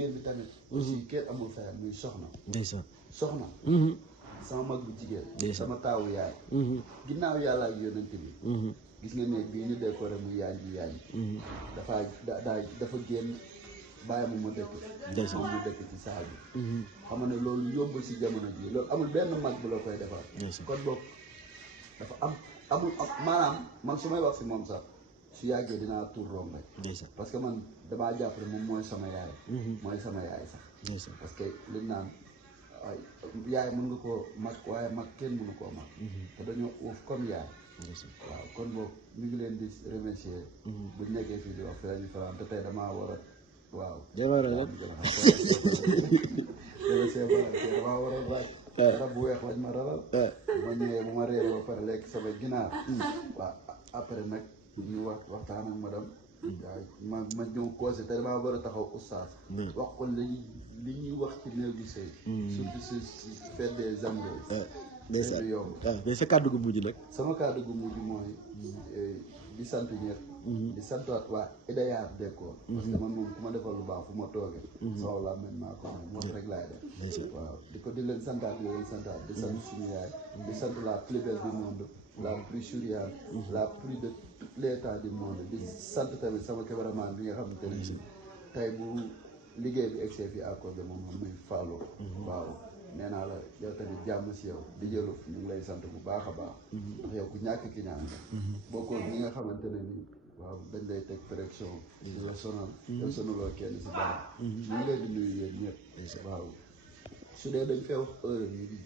jigéen bi tamit aussi kenn amul fayam muy soxna ndeysaan soxna sama mag bu jigéen sama taawu yaay ginnaaw yàlla ak yonent bi gis nga néeg bii ñu décoré mu yaañ dafa génn bàyyi mu ma dëkk moom mu dëkk ci saal bi xam nga ne loolu yombul si jamono ji loolu amul benn mag bu la koy defal kon boog dafa amul maanaam man su may wax si moom sax su yàggee dinaa tuur rom rek parce que man damaa jàpp ne moom mooy sama yaay mooy sama yaay sax parce que liñ naan yaay mën nga koo mag waaye mag kenn mënu koo mag te dañoo uuf comme yaay waaw kon boobu ñu ngi leen di remercier buñ nekkee fii di wax fi lañu faram te tey damaa war a waaw damaa war a raaj rab bu weex lañ ma rabal ma ñëwee bu ma réeré ba pare lekk sama ginaar waaw après nag ñu waxtaan ak madame waaw ma ñëw conseil te damaa war a taxaw oustaz wax ko li ñuy wax ci néegu sëy surtout si fête des amoureux du yomb mais sa kàddu gu mujj nag sama kàddu gu mujj mooy di sant ñëpp di sant waa Idayar Décor parce que man moom ku ma defal lu baax fu ma toogee soow la man maa ko moom rek laay def waaw di leen santaat di sant suñu yaay di sant la plus belle du monde la plus souriante la plus de tous les temps du monde di sant tamit sama cameraman bi nga xamante ne tey bu liggéey bi egsee fii à cause de moom xam muy fàlloo waaw nee naa la yow tamit jàmm si yow di jëlu ñu ngi lay sant bu baax a baax ndax yow ku ñàkk ki ñaan bokkoo ñi nga xamante ne nii waaw dañ lay teg pression di la sonal yow sonaloo kenn si dara ñu ngi leen di nuyu yéen ñëpp waaw su dee dañ fee wax heure yi di